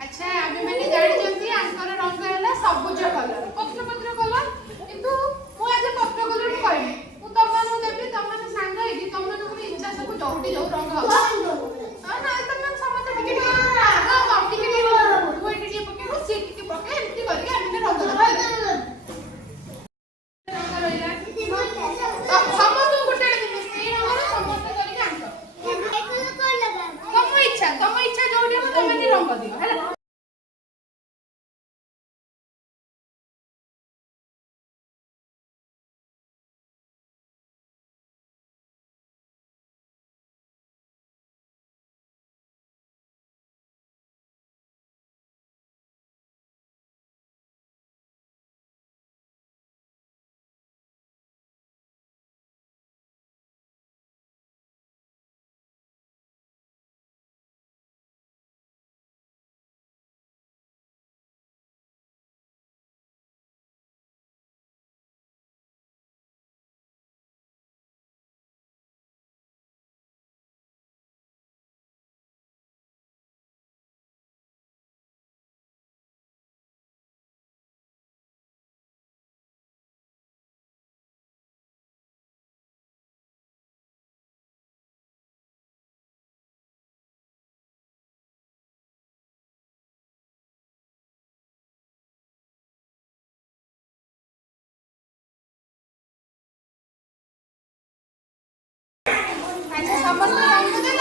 अच्छा आमे माने जानि जंती आंकर रंग हैला सबुज कलर पत्र पत्र कलर किंतु मु आज पत्र कलर कहबी मु तम मानु देबी तम माने सांग हेकी तम मानु को इच्छा सब जोटी जो रंग हो ना तम माने समस्त टिके टिके हां टिके टिके मु एटी टिके पके सी टिके पके एमती करके आमे रंग दबा रंग रहिला समस्त गुटे सेई रंग समस्त करके आंक तम इच्छा जोटी को तम माने रंग दियो हैला अच्छा समस्त रंग